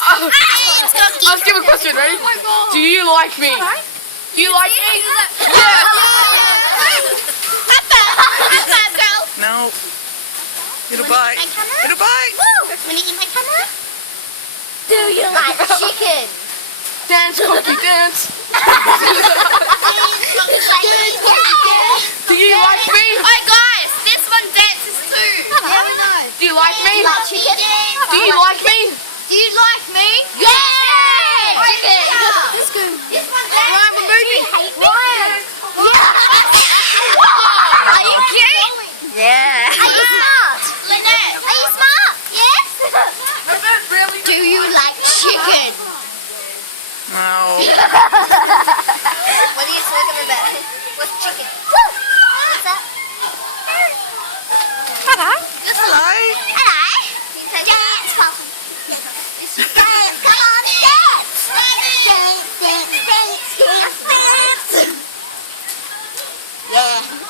Ask him a question, ready? Do you like me? Do you like me? Yeah. No. It'll bite. It'll bite. Wanna eat my camera? Do you like chicken? Dance, cookie, dance. Do you like me? Oh guys, this one dances too. Yeah, we know. Do you like me? Like chicken? Do you like me? Do you like me? Yeah! Chicken! Let's go. This one Ryan, we're moving. Are you cute? Yeah. Are you smart? Lynette, are you smart? Yes? Do you like chicken? No. What are you talking about? What's chicken? What's that? Hello. Hello. Hello? Dance, Papa. This is dance. Come on, dance. Dance, dance, dance, dance, dance. Yeah.